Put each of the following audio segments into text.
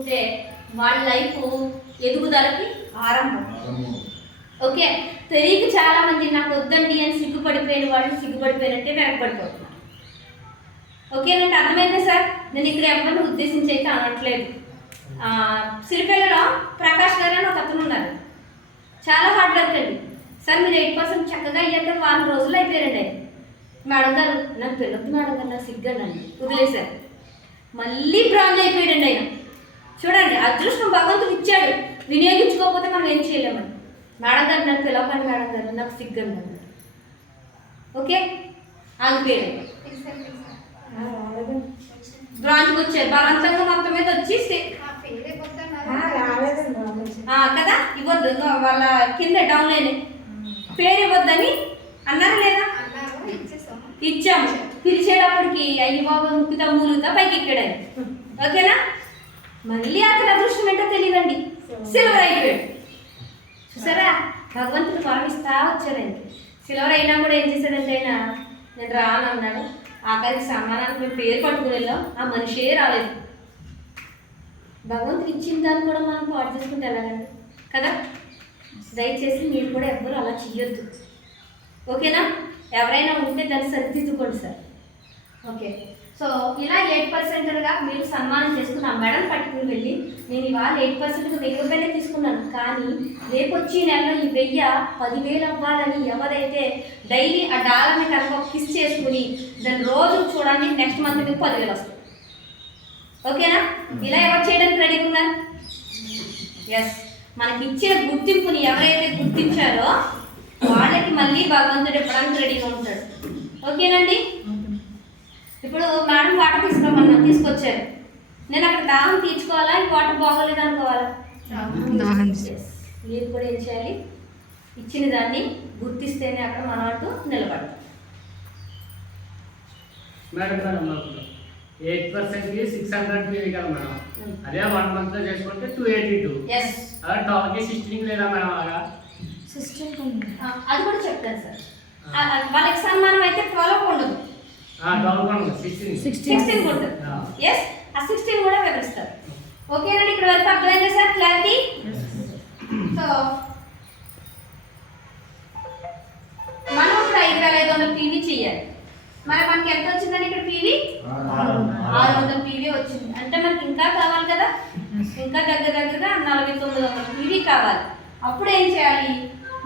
అంటే వాళ్ళ లైఫ్ ఎదుగుదలకి ఆరంభం. ఓకే, తెలియక చాలా మంది నాకు వద్దండి అని సిగ్గుపడిపోయిన వాళ్ళు సిగ్గుపడిపోయినట్టే వెనకబడిపోతున్నారు. ఓకేనంటే అర్థమైందా సార్? నేను ఇక్కడ ఎవరిని ఉద్దేశించి అయితే అనట్లేదు. సిరిపల్లిలో ప్రకాష్ గారు అని ఒక అతను ఉన్నారు, చాలా హార్డ్ వర్క్ అండి. సార్ మీరు 8% చక్కగా అయ్యాక వారం రోజులు అయిపోయారండి. మేడం గారు నాకు పిల్లొద్దు మేడం గారు, నాకు సిగ్గానండి వదిలేశారు. మళ్ళీ బ్రాంజ్ అయిపోయాడండి ఆయన. చూడండి, అదృష్టం భగవంతుడు ఇచ్చాడు, వినియోగించుకోకపోతే మనం ఏం చేయలేమండి. మేడం గారు నన్ను పిలవకండి మేడం గారు, నాకు సిగ్గాను. ఓకే, ఆగిపోయాడు. బ్రాంచ్కి వచ్చారు, బలవంతంగా మొత్తం మీద వచ్చి కదా ఇవ్వద్దు, వాళ్ళ కింద డౌన్ లైన్ పేరు ఇవ్వద్దని అన్నారా లేదా? ఇచ్చాము. పిలిచేటప్పటికి అయ్యి బాబు ముక్కుతా మూలుగుతా పైకి ఎక్కాడని. ఓకేనా? మళ్ళీ అతని అదృష్టం ఏంటో తెలియదండి, సిల్వర్ అయిపోయాడు. చూసారా, భగవంతుడు వరమిస్తా వచ్చాడండి. సిల్వర్ అయినా కూడా ఏం చేశాడంటే ఆయన నేను రాను అన్నాడు. ఆఖరికి సమానానికి మేము పేరు పట్టుకుని వెళ్ళాం, ఆ మనిషే రాలేదు. భగవంతుడు ఇచ్చిన దాన్ని కూడా మనం పాటు చేసుకుంటే ఎలాగండి కదా? దయచేసి మీరు కూడా ఎవ్వరు అలా చెయ్యొద్దు. ఓకేనా? ఎవరైనా ఉంటే దాన్ని సరిదిద్దుకోండి సార్. ఓకే, సో ఇలా 8%గా మీరు సన్మానం చేసుకుని ఆ మెడల్ పట్టుకుని వెళ్ళి నేను ఇవాళ 8%గా 1000 రూపాయలే తీసుకున్నాను, కానీ రేపు వచ్చి నెలలో ఈ 10,000 అవ్వాలని ఎవరైతే డైలీ ఆ డాలర్ని కనుక కిస్ చేసుకుని దాన్ని రోజు చూడండి, నెక్స్ట్ మంత్ మీకు 10,000 వస్తాయి. ఓకేనా? ఇలా ఎవరు చేయడానికి రెడీగా ఉన్నారు? ఎస్, మనకి ఇచ్చిన గుర్తింపుని ఎవరైతే గుర్తించారో వాళ్ళకి మళ్ళీ భగవంతుడు ఇవ్వడానికి రెడీగా ఉంటాడు. ఓకేనండి? ఇప్పుడు మేడం వాటర్ తీసుకొచ్చారు, నేను అక్కడ దాహం తీర్చుకోవాలా, ఈ వాటర్ బాగోలేదు అనుకోవాలా? మీరు కూడా ఏం చేయాలి? ఇచ్చిన దాన్ని గుర్తిస్తేనే అక్కడ మన అంటూ నిలబడతాం. 8%కి 600 కదా మేడం, అదే 1 month లో చేసుకుంటే 282. టాప్కి 16 లేదా మేడం? అలాగా 16 అది కూడా చెప్తాను సార్. వాళ్ళకి సన్మానం అయితే 12 ఉండదు, 16 ఉంటుంది. ఎస్, ఆ 16 కూడా వివరిస్తారు. ఓకేనండి? ఇక్కడ వరకు అర్థమైందా సార్? క్లారిటీ? సో మనం ఇప్పుడు 5500 పీవీ చెయ్యాలి. మరి మనకి ఎంత వచ్చిందండి ఇక్కడ పీవీ? 600 పీవీ వచ్చింది. అంటే మనకి ఇంకా కావాలి కదా, ఇంకా దగ్గరగా 4900 పీవీ కావాలి. అప్పుడు ఏం చేయాలి?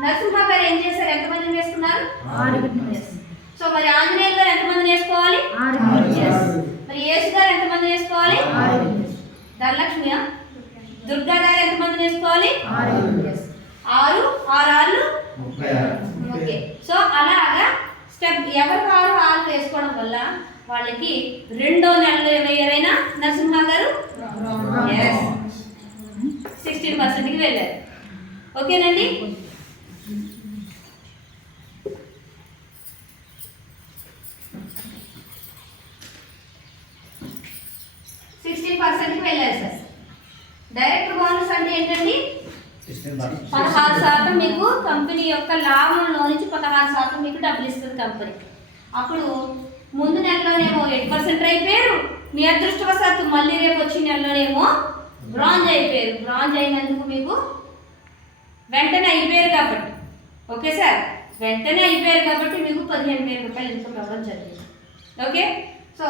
నరసింహ గారు ఏం చేశారు? ఎంతమందిని వేసుకున్నారు? 6. సో మరి ఆంజనేయులు గారు ఎంతమందిని వేసుకోవాలి? 6. మరి యేసు గారు ఎంతమందిని వేసుకోవాలి? 6. ధనలక్ష్మి దుర్గా గారు ఎంతమందిని వేసుకోవాలి? 6. 6 6 ఓకే, సో అలాగా స్టెప్ ఎవరు 6 వేసుకోవడం వల్ల వాళ్ళకి 2వ నెలలో ఏమయ్యారైనా నరసింహ గారు 16%కి వెళ్ళారు. ఓకేనండి? వెళ్ళారు సార్. డైరెక్టర్ బోనస్ అంటే ఏంటండి? 16% మీకు కంపెనీ యొక్క లాభంలో నుంచి 16% మీకు డబ్బులు ఇస్తుంది కంపెనీ. అప్పుడు ముందు నెలలోనేమో 8% అయిపోయారు, మీ అదృష్టవశాత్తు మళ్ళీ రేపు వచ్చే నెలలోనేమో బ్రాంజ్ అయిపోయారు. బ్రాంజ్ అయినందుకు మీకు వెంటనే అయిపోయారు కాబట్టి, ఓకే సార్, వెంటనే అయిపోయారు కాబట్టి మీకు 15,000 రూపాయలు ఇన్కమ్ ఇవ్వడం జరిగింది. ఓకే, సో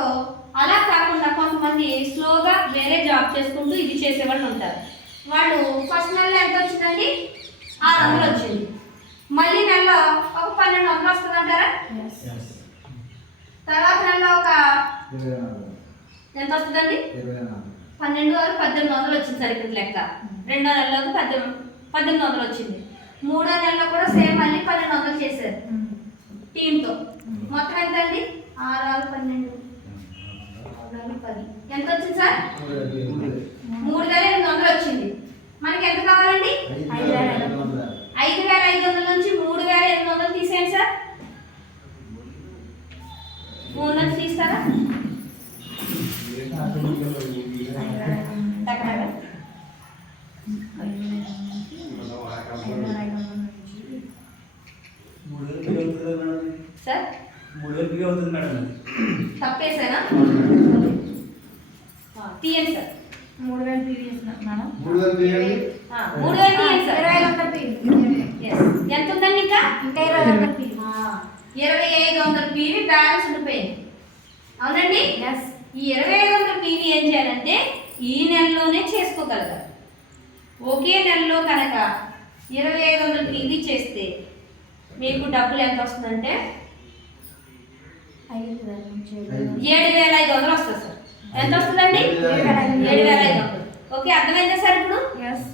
అలా కాకుండా కొంతమంది స్లోగా వేరే జాబ్ చేసుకుంటూ ఇది చేసేవాళ్ళు ఉంటారు. వాళ్ళు ఫస్ట్ నెలలో ఎంత వచ్చిందండి? 600 వచ్చింది. మళ్ళీ నెలలో ఒక 1200 వస్తుంది అంటారా? తర్వాత నెలలో ఒక ఎంత వస్తుందండి? 12 వరకు 1800 వచ్చింది సరిగ్గా లెక్క. 2వ నెలలోకి 1800 వచ్చింది. 3వ నెలలో కూడా సేమ్ మళ్ళీ 1200 చేశారు టీంతో. మొత్తం ఎంత అండి? 6 6 12 10 ఎంత వచ్చింది సార్? 3,800 వచ్చింది. మనకి ఎంత కావాలండి? 5,500. 5,500 నుంచి 3,800 తీసేయండి సార్. 3 నుంచి తీస్తారా? సార్ 3,000 అవుతుంది మేడం. తప్పేసానా? తీయండి సార్. 3,000 మేడం 3000 తీయండి. 3000 తీయండి సార్. 2500 పీవీ. Yes. ఎంత ఉందండి ఇంకా? ఇంకా 2500 పీవీ. 2500 పీవీ బ్యాలెన్స్ ఉండిపోయింది. అవునండి? ఎస్. ఈ 2500 పీవీ ఏం చేయాలంటే ఈ నెలలోనే చేసుకోగలగాలి. ఒకే నెలలో కనుక 2500 పీవీ చేస్తే మీకు డబ్బులు ఎంత వస్తుందంటే 7500 వస్తుంది సార్. ఎంత వస్తుందండి? 7500. ఓకే, అర్థమైందా సార్ ఇప్పుడు? ఎస్.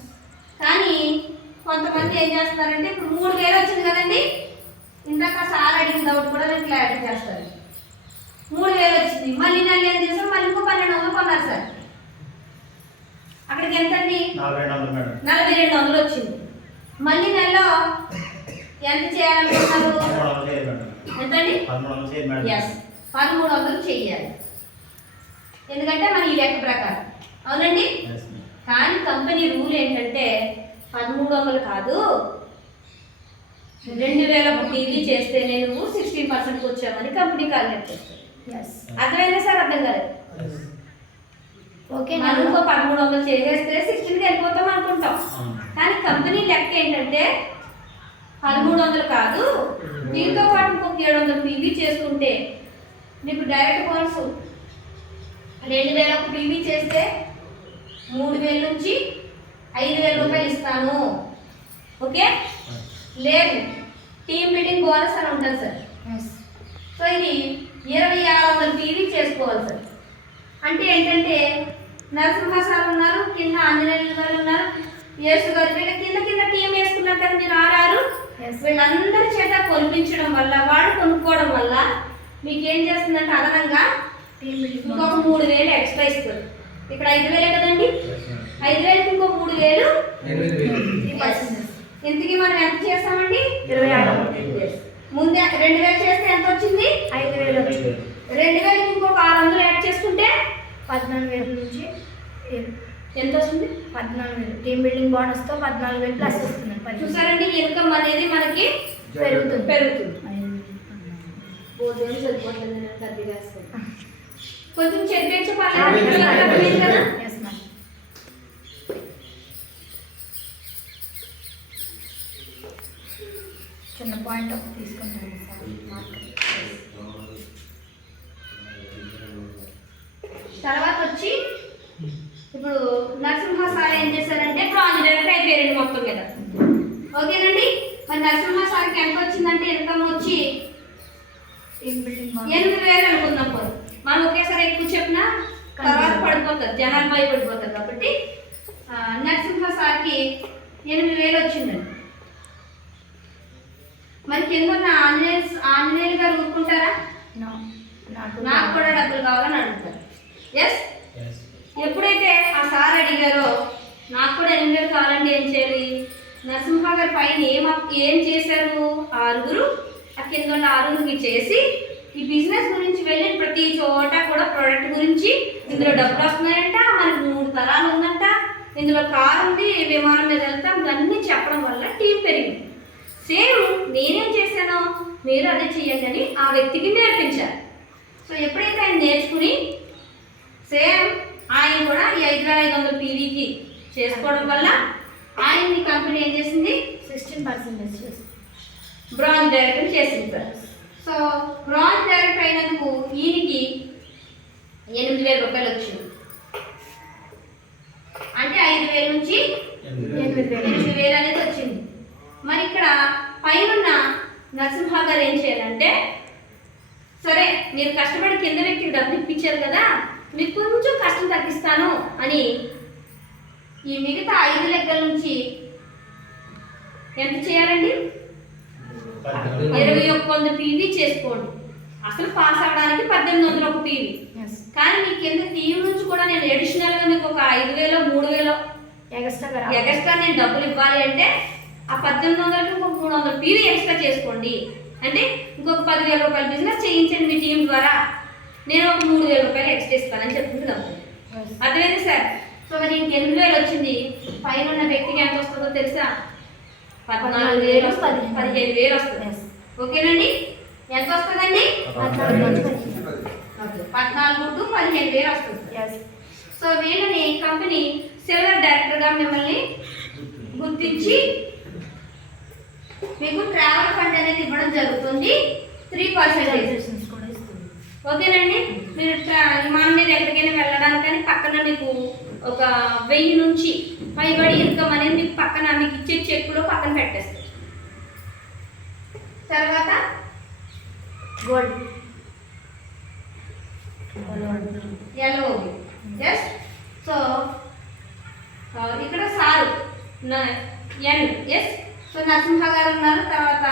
కానీ కొంతమంది ఏం చేస్తున్నారంటే ఇప్పుడు 3000 వచ్చింది కదండి, ఇందాక సార్ అడిగిన డౌట్ కూడా నేను క్లారిటీ చేస్తాను. 3000 వచ్చింది, మళ్ళీ నెల ఏం చేశారు, మళ్ళీ ఇంకో 1200 కొన్నారు సార్. అక్కడికి ఎంతండి? 4200 మేడం. 4200 వచ్చింది. మళ్ళీ నెలలో ఎంత చేయాలనుకుంటున్నారు? 1300 చేయాలి మేడం. ఎంతండి? 1300 చేయాలి మేడం. ఎస్, 1300 చెయ్యాలి. ఎందుకంటే మన ఈ లెక్క ప్రకారం. అవునండి? Yes, ma'am. కానీ కంపెనీ రూల్ ఏంటంటే 1300 కాదు, 2000 టీవీ చేస్తేనే నువ్వు 16% వచ్చామని కంపెనీ కాలిక్యులేట్ చేస్తుంది. ఎస్. అర్థమైందా సార్? అర్థం కాలేదు. Yes. ఓకే మనం ఇంకో 1300 చేసేస్తే 16కి వెళ్ళిపోతాం అనుకుంటాం. అవును. కానీ కంపెనీ లెక్క ఏంటంటే 1300 కాదు, దీంతో పాటు ఇంకొక 700 పీవీ చేసుకుంటే నీకు డైరెక్ట్ బోనస్ 2000 పీవీ చేస్తే 3000 నుంచి 5000 రూపాయలు ఇస్తాను. ఓకే, లేదు టీమ్ బిల్డింగ్ బోనస్ అని ఉంటుంది సార్. ఎస్. సో ఇది 2600 పీవీ చేసుకోవాలి సార్. అంటే ఏంటంటే నరసింహ సార్ ఉన్నారు, కింద ఆంజనేయులు గారు ఉన్నారు, యేసు గారు, వీళ్ళ కింద కింద టీం వేసుకున్నారు కదా మీరు 6. వీళ్ళందరి చేత కొనిపించడం వల్ల, వాడు కొనుక్కోవడం వల్ల మీకు ఏం చేస్తుందంటే అదనంగా ఇంకొక 3000 ఎక్స్ట్రా ఇస్తుంది. ఇక్కడ 5000 కదండి, Yes, ma'am. 5000కి ఇంకో 3000. 8000. ఇంతకీ మనం ఎంత చేస్తామండి? 26. Yes. ముందే 2000 చేస్తే ఎంత వచ్చింది? 5000 వచ్చింది. 2000కి ఇంకొక 600 యాడ్ చేసుకుంటే 14000 నుంచి ఎంత వస్తుంది? 14000. టీమ్ బిల్డింగ్ బోనస్ తో 14000 ప్లస్ వస్తుంది. చూసారండి, ఇన్కమ్ అనేది మనకి పెరుగుతుంది. పెరుగుతుంది. సరిపోతుంది, నేను కర్రీ వేస్తాను. కొంచెం చెప్పేచ్చు కదా. Yes ma'am. చిన్న పాయింట్ ఆఫ్ తీసుకుంటాను సార్. తర్వాత వచ్చి ఇప్పుడు నరసింహ సార్ ఏం చేశారంటే ప్రాజెక్ట్ డైరెక్టర్ అయిపోయారండి మొత్తం మీద. ఓకేనండి, మరి నరసింహ సార్కి ఎంత వచ్చిందంటే ఇన్కమ్ వచ్చి టీమ్ బిల్డింగ్ బోనస్ 8000 అనుకుందాం. పోయి మనం ఒకేసారి ఎక్కువ చెప్పినా తర్వాత పడిపోతారు, జనాలు భయపడిపోతారు. కాబట్టి నరసింహ సార్కి 8000 వచ్చిందండి. మరి కింద ఉన్న ఆంజనేయులు గారు ఊరుకుంటారా? నాకు కూడా డబ్బులు కావాలని అడుగుతారు. ఎస్. Yes. ఎప్పుడైతే ఆ సార్ అడిగారో నాకు కూడా 8000 కావాలంటే ఏం చేయాలి? నరసింహ గారి పైన ఏం చేశారు? 6 ఆ కింద ఉన్న 6కి చేసి ఈ బిజినెస్ గురించి వెళ్ళిన ప్రతి చోట కూడా ప్రోడక్ట్ గురించి, ఇందులో డబ్బులు వస్తున్నాయంట, మనకి 3 తరాలు ఉందంట, ఇందులో కారు ఉంది, విమానం మీద వెళ్తాం, ఇవన్నీ చెప్పడం వల్ల టీం పెరిగింది. సేమ్ నేనేం చేశానో మీరు అదే చెయ్యండి అని ఆ వ్యక్తికి నేర్పించారు. సో ఎప్పుడైతే ఆయన నేర్చుకుని సేమ్ ఆయన కూడా ఈ 5500 పీవీకి చేసుకోవడం వల్ల ఆయన్ని కంపెనీ ఏం చేసింది? 16% చేసి బ్రాంజ్ డైరెక్టర్ చేసింది సార్. సో బ్రాంజ్ డైరెక్టర్ అయినందుకు ఈయనకి 8000 రూపాయలు వచ్చింది. అంటే 5000 నుంచి 8000 అనేది వచ్చింది. మరి ఇక్కడ పైన నరసింహ గారు ఏం చేయాలంటే, సరే మీరు కష్టపడి కింద వ్యక్తికి డబ్బులు ఇప్పించారు కదా, మీకు కొంచెం కష్టం తగ్గిస్తాను అని ఈ మిగతా 5 లెక్కల నుంచి ఎంత చేయాలండి? 2100 పీవీ చేసుకోండి. అసలు పాస్ అవ్వడానికి 1800 ఒక పీవీ. కానీ మీ కింద టీం నుంచి కూడా నేను అడిషనల్గా మీకు ఒక 5000 3000 ఎక్స్ట్రా నేను డబ్బులు ఇవ్వాలి అంటే ఆ 1800కి ఇంకొక 300 పీవీ ఎక్స్ట్రా చేసుకోండి. అంటే ఇంకొక 10,000 రూపాయల బిజినెస్ చేయించండి మీ టీం ద్వారా, నేను ఒక 3000 రూపాయలు ఎక్స్ట్రా ఇస్తానని చెప్తుంది డబ్బులు. అర్థమైంది సార్? సో మరి ఇంక 8000 వచ్చింది, పైన ఉన్న వ్యక్తికి ఎంత వస్తుందో తెలుసా? 14,000 వస్తుంది, 15,000 వస్తుంది. ఓకేనండి, ఎంత వస్తుందండి? 14 to 15,000 వస్తుంది. సో వీళ్ళని కంపెనీ సిల్వర్ డైరెక్టర్గా మిమ్మల్ని గుర్తించి మీకు ట్రావెల్ ఫండ్ అనేది ఇవ్వడం జరుగుతుంది 3%. కూడా ఇస్తుంది. ఓకేనండి. మీరు విమానం మీద ఎక్కడికైనా వెళ్ళడానికని పక్కన మీకు ఒక 1000 నుంచి పైబడి ఇన్కమ్ అనేది మీకు పక్కన మీకు ఇచ్చే చెక్కులో పక్కన పెట్టేస్తారు. తర్వాత గోల్డ్ ఎల్ఓబి. ఎస్. సో ఇక్కడ సారు ఎన్. ఎస్. సో నరసింహ గారు ఉన్నారు, తర్వాత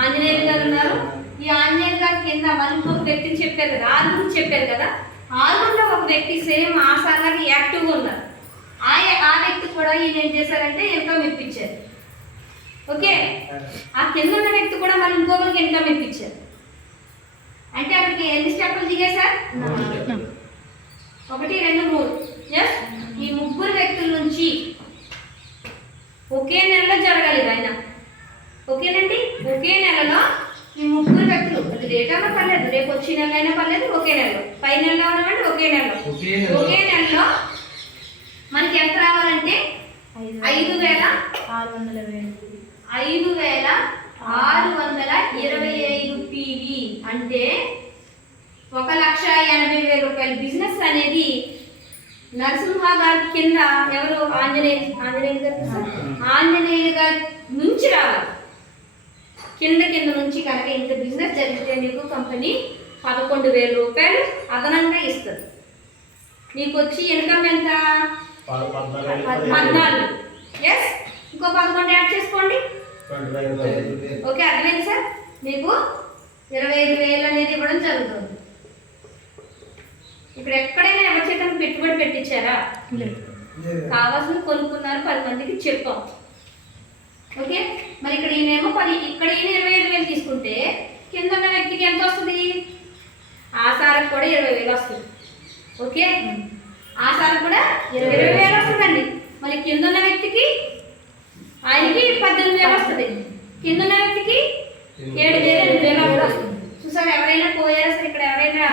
ఆంజనేయులు గారు ఉన్నారు. ఈ ఆంజనేయులు గారి కింద మళ్ళీ ఒక వ్యక్తిని చెప్పారు కదా, ఆరుగురు చెప్పారు కదా, ఆరుగురులో ఒక వ్యక్తి సేమ్ ఆ సార్ లాగా యాక్టివ్గా ఉన్నారు. ఆ వ్యక్తి కూడా ఈయన ఏం చేశారంటే ఇన్కమ్ ఇప్పించారు. ఓకే. ఆ కింద ఉన్న వ్యక్తి కూడా మళ్ళీ ఇంకొకరికి ఇన్కమ్ ఇప్పించారు. అంటే అక్కడికి ఎన్ని స్టెప్పులు దిగాయి సార్? 1, 2, 3. ఎస్. ఈ ముగ్గురు వ్యక్తుల నుంచి ఒకే నెలలో జరగాలి ఆయన. ఓకేనండి. ఒకే నెలలో ఈ ముగ్గురు వ్యక్తులు, అది డేట్ అయినా పర్లేదు, రేపు వచ్చే నెల అయినా పర్లేదు, ఒకే నెలలో, పై నెలలో ఉన్నవండి ఒకే నెలలో. ఒకే నెలలో మనకి ఎంత రావాలంటే 5,625 పివి అంటే 1,80,000 రూపాయల బిజినెస్ అనేది నరసింహ గారి కింద ఎవరు ఆంజనేయులు గారి నుంచి రావాలి. కింద నుంచి కనుక ఇంత బిజినెస్ జరిగితే నీకు కంపెనీ 11,000 రూపాయలు అదనంగా ఇస్తుంది. నీకు వచ్చి ఇన్కమ్ ఎంత? 14. ఎస్. ఇంకో 11 యాడ్ చేసుకోండి. ఓకే, అర్థమైంది సార్. మీకు 25,000 అనేది ఇవ్వడం జరుగుతుంది. ఇప్పుడు ఎక్కడైనా ఎవరి చేతను పెట్టుబడి పెట్టించారా? కావాల్సిన కొనుక్కున్నారు, 10 మందికి చెప్పాం. ఓకే. మరి ఇక్కడ ఈయనేమో 10, ఇక్కడ ఈయన 25,000 తీసుకుంటే కింద ఉన్న వ్యక్తికి ఎంత వస్తుంది? ఆ సార్కి కూడా 20,000 వస్తుంది. ఓకే. ఆ సార్ కూడా 20,000 వస్తుందండి. మళ్ళీ కింద ఉన్న వ్యక్తికి ఆయనకి 18,000 వస్తుంది. కింద ఉన్న వ్యక్తికి 7,000 వస్తుంది. చూసారు, ఎవరైనా పోయారా సార్? ఇక్కడ ఎవరైనా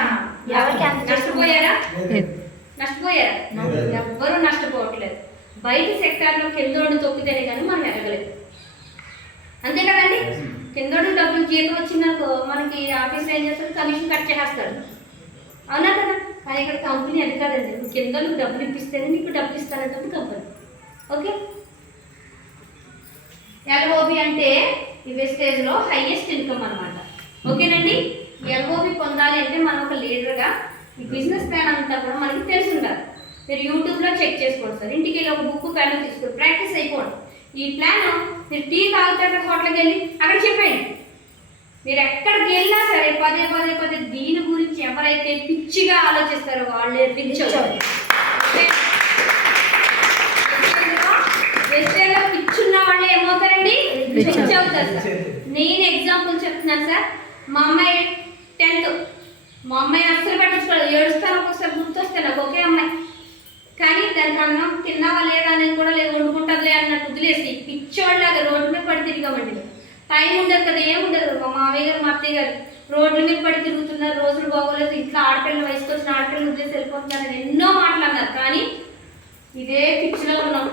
నష్టపోయారా? ఎవ్వరూ నష్టపోవట్లేదు. బయట సెక్టార్లో కిందోడు తొక్కితేనే కానీ మనం ఎదగలేదు. అంతే కదండి. కిందోడు డబ్బులు జీతం వచ్చిందనుకో మనకి ఆఫీస్లో ఏం చేస్తాడు? కమిషన్ కట్ చేసేస్తాడు. అవునా కదా? కానీ ఇక్కడ కంపెనీ అది కాదండి. కింద నువ్వు డబ్బులు ఇప్పిస్తేనే నీకు డబ్బులు ఇస్తానంటే కంపెనీ. ఓకే. ఎల్ఓబి అంటే ఈ వెస్టేజ్లో హైయెస్ట్ ఇన్కమ్ అనమాట. ఓకేనండి. ఎల్ఓబి పొందాలి అంటే మనం ఒక లీడర్గా ఈ బిజినెస్ ప్లాన్ అంతా కూడా మనకి తెలిసి ఉండాలి. మీరు యూట్యూబ్లో చెక్ చేసుకోండి సార్. ఇంటికి వెళ్ళి ఒక బుక్ ప్యాన్ తీసుకొని ప్రాక్టీస్ అయిపోండి. ఈ ప్లాన్ మీరు టీ తాగుతారు హోటల్కి వెళ్ళి అక్కడ చెప్పండి. మీరు ఎక్కడికి వెళ్ళినా సరే పదే దీని గురించి ఎవరైతే పిచ్చిగా ఆలోచిస్తారో వాళ్ళే రిచ్ అవుతారు. వెస్టేజ్లో పిచ్చున్న వాళ్ళే ఏమవుతారండి? రిచ్ అవుతారు సార్. నేను ఎగ్జాంపుల్ చెప్తున్నాను సార్. మా అమ్మాయి 10th. మా అమ్మాయి అస్సలు పట్టించుకోలేదు. ఏడుస్తాను ఒక్కొక్కసారి గుర్తొస్తే నాకు ఒకే అమ్మాయి. కానీ దానికి అన్నం తిన్నావా లేదా అనేది కూడా లేదు, వండుకుంటుందిలే అన్నట్టు వదిలేసి పిచ్చోళ్ళలాగా రోడ్డు మీద పడి తిరిగామండి. టైం ఉండదు కదా, ఏముండదు. మా మామయ్య గారు, మా అత్తయ్య గారు రోడ్ల మీద పడి తిరుగుతున్నారు. రోజులు బాగోలేదు, ఇంట్లో ఆడపిల్లలు, వయసుకు వచ్చిన ఆడపిల్లలు వదిలేసి వెళ్ళిపోతున్నారని ఎన్నో మాట్లాడినారు. కానీ ఇదే పిచ్చిలో ఉన్నాం.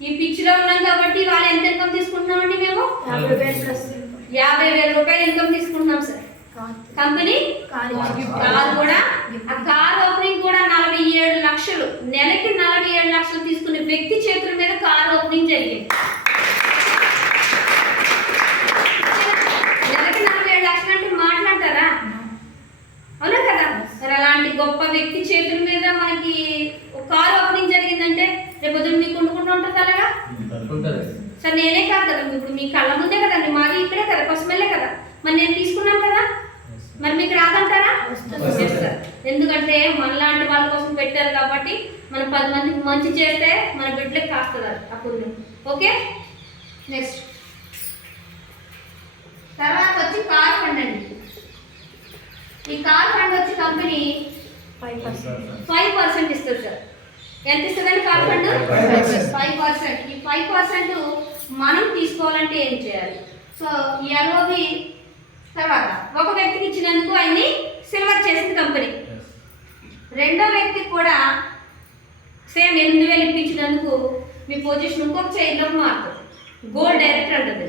ఈ పిచ్చిలో ఉన్నాం కాబట్టి వాళ్ళు ఎంత ఇన్కమ్ తీసుకుంటున్నామండి? మేము 50,000 రూపాయలు ఇన్కమ్ తీసుకుంటున్నాం సార్. కంపెనీ కారు కూడా, ఆ కార్ ఓపెనింగ్ కూడా 47 లక్షలు, నెలకి 47 లక్షలు తీసుకునే వ్యక్తి చేతుల మీద కార్ ఓపెనింగ్ జరిగింది. నెలకి 47 లక్షలు అంటే మాట్లాడతారా? అవునా కదా? మరి అలాంటి గొప్ప వ్యక్తి చేతుల మీద మనకి కార్ ఓపెనింగ్ జరిగిందంటే రేపు మీకు వండుకుంటూ ఉంటుంది అలాగా సార్. నేనే కాదు కదా, ఇప్పుడు మీ కళ్ళ ముందే కదండి, మాది ఇక్కడే కదా, పసుమెల్లే కదా. మరి నేను తీసుకున్నాను కదా, మరి మీకు రాదంటారా? ఎందుకంటే మనలాంటి వాళ్ళ కోసం పెట్టారు కాబట్టి మనం 10 మందికి మంచి చేస్తే మన బిడ్డలకు కాస్తుంది ఆ పుణ్యం. ఓకే. నెక్స్ట్ తర్వాత వచ్చి కార్ ఫండ్ అండి. ఈ కార్ ఫండ్ వచ్చి కంపెనీ 5% ఇస్తుంది సార్. ఎంత ఇస్తుందండి కార్ ఫండ్? 5%. ఈ 5% మనం తీసుకోవాలంటే ఏం చేయాలి? సో ఈ ఎల్ఓబి తర్వాత ఒక వ్యక్తికి ఇచ్చినందుకు ఆయన్ని సిల్వర్ చేసింది కంపెనీ. రెండో వ్యక్తికి కూడా సేమ్ 8,000 ఇప్పించినందుకు మీ పొజిషన్ ఇంకొక చైర్లోకి మారుతుంది. గోల్డ్ డైరెక్టర్ అంటుంది.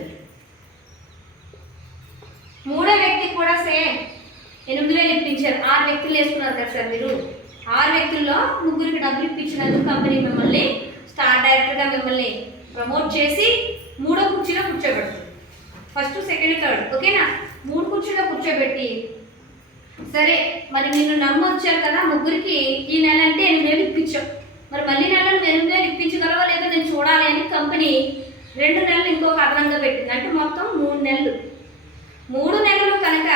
మూడో వ్యక్తికి కూడా సేమ్ 8,000 ఇప్పించారు. 6 వ్యక్తులు వేసుకున్నారు కదా సార్ మీరు. 6 వ్యక్తుల్లో 3కి డబ్బులు ఇప్పించినందుకు కంపెనీ మిమ్మల్ని స్టార్ డైరెక్టర్గా మిమ్మల్ని ప్రమోట్ చేసి 3వ కుర్చీలో కూర్చోబెడుతుంది. ఫస్ట్, సెకండ్, థర్డ్, ఓకేనా? 3 కుర్చీలో కూర్చోబెట్టి, సరే మరి నిన్ను నమ్మి వచ్చారు కదా, 3కి ఈ నెల అంటే 8,000 ఇప్పించాం, మరి మళ్ళీ నెలలో 8,000 ఇప్పించగలవా లేదా నేను చూడాలి అని కంపెనీ 2 నెలలు ఇంకొక అదనంగా పెట్టింది. అంటే మొత్తం 3 నెలలు. 3 నెలలు కనుక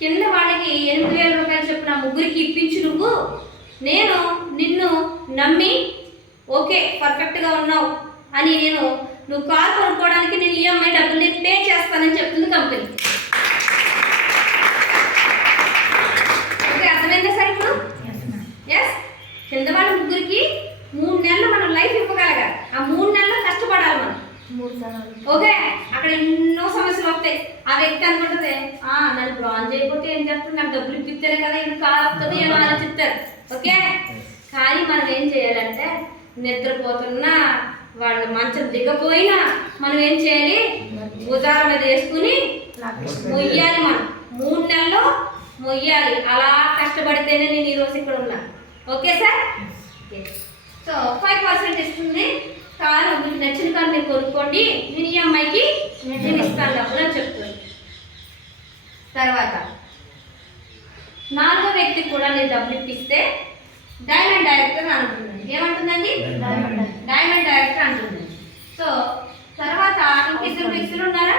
కింద వాళ్ళకి 8,000 రూపాయలు చొప్పున 3కి ఇప్పించు నువ్వు, నేను నిన్ను నమ్మి ఓకే పర్ఫెక్ట్గా ఉన్నావు అని నువ్వు కార్ కొనుక్కోవడానికి నేను ఈఎంఐ డబ్బులు పే చేస్తానని చెప్తుంది కంపెనీ. ఓకే, అర్థమైందా సార్ ఇప్పుడు? ఎస్. కింద వాళ్ళ 3కి 3 నెలలు మనం లైఫ్ ఇవ్వగలగాలి. ఆ 3 నెలలు కష్టపడాలి మనం. 3 తరాలు. ఓకే, అక్కడ ఎన్నో సమస్యలు వస్తాయి. ఆ వ్యక్తి అనుకుంటుంది నన్ను బ్రాంజ్ అయిపోతే ఏం చేస్తుంది, నాకు డబ్బులు ఇప్పిస్తేనే కదా ఇది కార్ వస్తుంది అని ఆలోచిస్తారు. ఓకే, కానీ మనం ఏం చేయాలంటే నిద్రపోతున్నా వాళ్ళు మంచం దిగపోయినా మనం ఏం చేయాలి, భుజాల మీద వేసుకుని మొయ్యాలి. మనం 3 నెలలు మొయ్యాలి. అలా కష్టపడితేనే నేను ఈరోజు ఇక్కడ ఉన్నాను. Okay sir? సో 5% ఇస్తుంది. కారు మీకు నచ్చిన కారు మీరు కొనుక్కోండి, నేను ఈఎంఐకి నేను ఇస్తాను డబ్బులు అని చెప్తుంది. తర్వాత 4వ వ్యక్తికి కూడా నేను డబ్బులు ఇప్పిస్తే డైమండ్ డైరెక్టర్ అంటుందండి. ఏమంటుందండి? డైమండ్ డైరెక్టర్ అంటుంది. సో తర్వాత ఇంకిద్దరు వ్యక్తులు ఉన్నారా?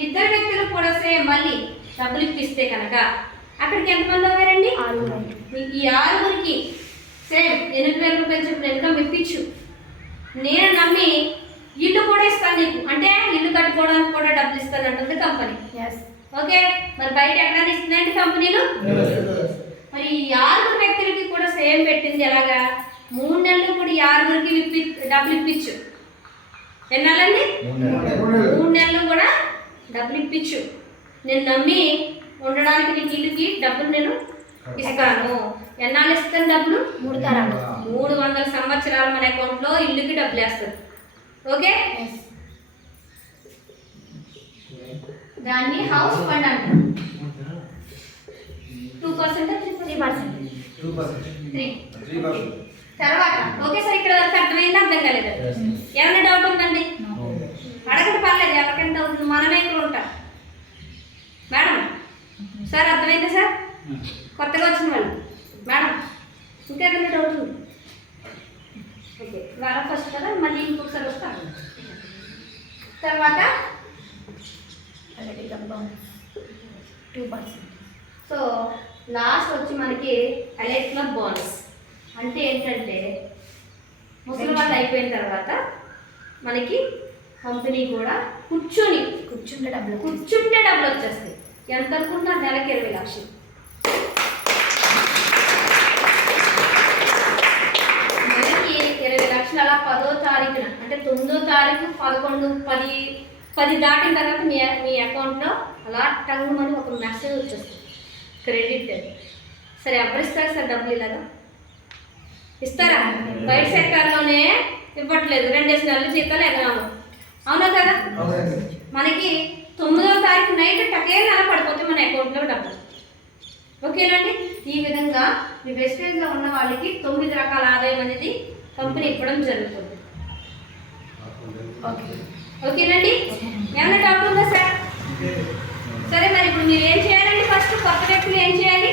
2 వ్యక్తులు కూడా సేమ్ మళ్ళీ డబ్బులు ఇప్పిస్తే కనుక అక్కడికి ఎంతమంది అవ్వారండి? 6. ఈ 6కి సేమ్ 8,000 రూపాయలు చెప్పిన ఇన్కమ్ ఇప్పించు, నేను నమ్మి ఇల్లు కూడా ఇస్తాను నీకు, అంటే ఇల్లు కట్టుకోవడానికి కూడా డబ్బులు ఇస్తాను అంటుంది కంపెనీ. ఓకే, మరి బయట ఎక్కడైనా ఇస్తున్నాయండి కంపెనీలు? మరి ఈ 6 వ్యక్తులకి కూడా సేమ్ పెట్టింది. ఎలాగా? 3 నెలలు కూడా ఈ 6కి డబ్బులు ఇప్పించు. ఎన్ని నెలలండి? 3 నెలలు కూడా డబ్బులు ఇప్పించు, నేను నమ్మి ఉండడానికి నీకు ఇల్లుకి డబ్బులు నేను ఇస్తాను. ఎన్నాళ్ళు ఇస్తాను డబ్బులు? 3 తరాలు. 300 సంవత్సరాలు మన అకౌంట్లో ఇల్లుకి డబ్బులు వేస్తారు. ఓకే, దాన్ని హౌస్ ఫండ్ అంటారు. 2% 3%. తర్వాత ఓకే సార్, ఇక్కడ వరకు అర్థమైందా? అర్థం కాలేదు? ఏమైనా డౌట్ ఉందండి? అడగండి, పర్లేదు. ఎవరికైనా డౌట్ ఉంది, మనమే ఇక్కడ ఉంటాం. మేడం సార్ అర్థమైందా సార్? కొత్తగా వచ్చిన వాళ్ళు మేడం ఇంకేదైనా డౌట్ ఉంది? ఓకే, వారం ఫస్ట్ కదా, మళ్ళీ ఇంకొకసారి వస్తాను. తర్వాత 2%. సో లాస్ట్ వచ్చి మనకి ఎలైట్ క్లబ్ బోనస్ అంటే ఏంటంటే ముసలి వాళ్ళు అయిపోయిన తర్వాత మనకి కంపెనీ కూడా కూర్చుంటే డబ్బులు వచ్చేస్తాయి. ఎంత అనుకున్నా నెలకి 20 లక్షలు. నెలకి 20 లక్షలు. అలా 10వ తారీఖున అంటే 9వ తారీఖు 11, 10 దాటిన తర్వాత మీ అకౌంట్లో అలా టంగుమని ఒక మెసేజ్ వచ్చేస్తుంది, క్రెడిట్. సరే, ఎవరు ఇస్తారు సార్ డబ్బులు? ఇలాగా ఇస్తారా? బయట సెక్టార్లోనే ఇవ్వట్లేదు. 2 నెలల జీతాలు ఎగరాము, అవునా కదా? మనకి 9వ తారీఖు నైట్ టకే నెల పడిపోతే మన అకౌంట్లో డబ్బులు. ఓకేనండి, ఈ విధంగా మీ వెస్టేజ్లో ఉన్న వాళ్ళకి 9 రకాల ఆదాయం అనేది కంపెనీ ఇవ్వడం జరుగుతుంది. ఓకేనండి, ఏమైనా డౌట్ ఉందా సార్? సరే, మరి ఇప్పుడు మీరు ఏం చేయాలండి? ఫస్ట్ కొత్త వ్యక్తులు ఏం చేయాలి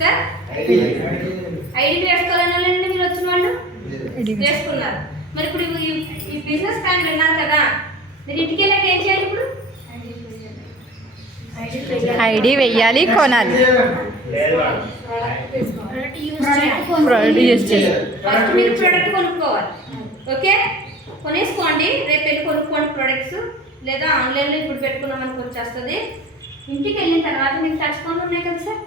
సార్? ఐడి వేసుకోవాలనండి. మీరు వచ్చిన వాళ్ళు వేసుకున్నారు. మరి ఇప్పుడు ఈ బిజినెస్ ప్లాన్ విన్నారు కదా, మీరు ఇంటికి వెళ్ళాక ఏం చేయాలి? ఇప్పుడు ఐడి వెయ్యాలి, కొనాలి, ప్రోడక్ట్ యూజ్ చేయాలి. ఫస్ట్ మీరు ప్రోడక్ట్ కొనుక్కోవాలి. ఓకే, కొనేసుకోండి. రేపు వెళ్ళి కొనుక్కోండి ప్రోడక్ట్స్, లేదా ఆన్లైన్లో ఇప్పుడు పెట్టుకున్నాం మనకు వచ్చేస్తుంది. ఇంటికి వెళ్ళిన తర్వాత మీకు టచ్ ఫోన్లు ఉన్నాయి కదా సార్,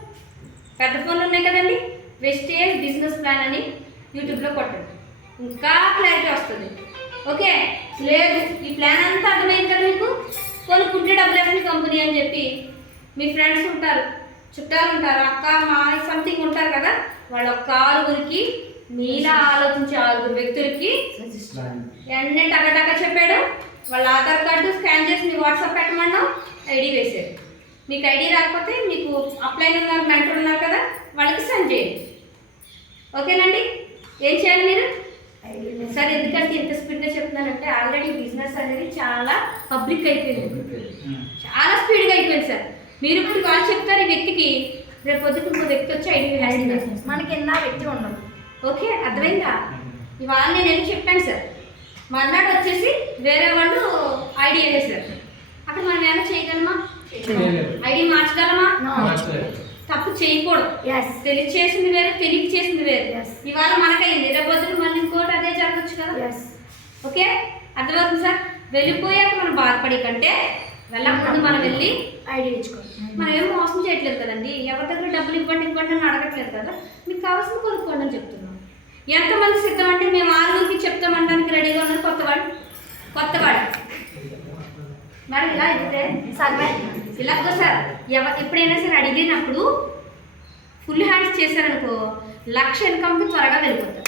పెద్ద ఫోన్లు ఉన్నాయి కదండి. వెస్టేజ్ బిజినెస్ ప్లాన్ అని యూట్యూబ్లో కొట్టండి, ఇంకా క్లారిటీ వస్తుంది. ఓకే, లేదు ఈ ప్లాన్ అంతా అర్థమైంది కదా మీకు, కొనుక్కుంటే డబ్బులు వేసిన కంపెనీ అని చెప్పి మీ ఫ్రెండ్స్ ఉంటారు, చుట్టాలు ఉంటారు, అక్క మా సంథింగ్ ఉంటారు కదా, వాళ్ళ ఒక్క 6గురికి మీలా ఆలోచించే 6 వ్యక్తులకి వెంటనే టగటగ చెప్పాడు. వాళ్ళ ఆధార్ కార్డు స్కాన్ చేసి మీ వాట్సాప్ పెట్టమన్నాం, ఐడి వేసారు. మీకు ఐడి రాకపోతే మీకు అప్లైన్ ఉన్నారు, మెంటర్ ఉన్నారు కదా, వాళ్ళకి సెండ్ చేయండి. ఓకేనండి? ఏం చేయాలి మీరు? సార్ ఎందుకంటే ఇంత స్పీడ్గా చెప్తున్నానంటే ఆల్రెడీ బిజినెస్ అనేది చాలా పబ్లిక్ అయిపోయింది, చాలా స్పీడ్గా అయిపోయింది సార్. మీరు ఇప్పుడు వాళ్ళు చెప్తారు ఈ వ్యక్తికి, రేపు పొద్దుకు ఇంకో వ్యక్తి వచ్చి ఐడి వేస్తున్నారు, మన కింద వ్యక్తి ఉండదు. ఓకే, అర్థమైందా? ఇవాళ నేను వెళ్ళి చెప్పాను సార్, మర్నాడు వచ్చేసి వేరే వాళ్ళు ఐడి వేసారు. అక్కడ మనం ఏమైనా చేయగలమా? ఐడి మార్చగలమా? తప్పు చేయకూడదు. తెలిసి చేసింది వేరు, తెలియక చేసింది వేరు. ఇవాళ మనకైంది, రేపు పొద్దున మళ్ళీ ఇంకోటి అదే జరగచ్చు కదా. ఓకే, అర్థమవుతుంది సార్? వెళ్ళిపోయాక మనం బాధపడే కంటే వెళ్ళకుండా మనం వెళ్ళి ఐడి ఇచ్చుకోండి. మనం ఏం మోసం చేయట్లేదు కదండి, ఎవరి దగ్గర డబ్బులు ఇవ్వండి ఇవ్వండి అని అడగట్లేదు కదా. మీకు కావాల్సిన కొనుక్కోండి అని చెప్తున్నాం. ఎంతమంది సిద్ధం అంటే మేము 6గురికి చెప్తామనడానికి రెడీగా ఉన్నారు. కొత్తవాడు మరి ఇలా అయితే సగమే ఇలా సార్. ఎప్పుడైనా సరే అడిగినప్పుడు ఫుల్ హ్యాండ్స్ చేశారనుకో, 1,00,000 ఇన్కమ్కి త్వరగా వెళ్ళిపోతారు.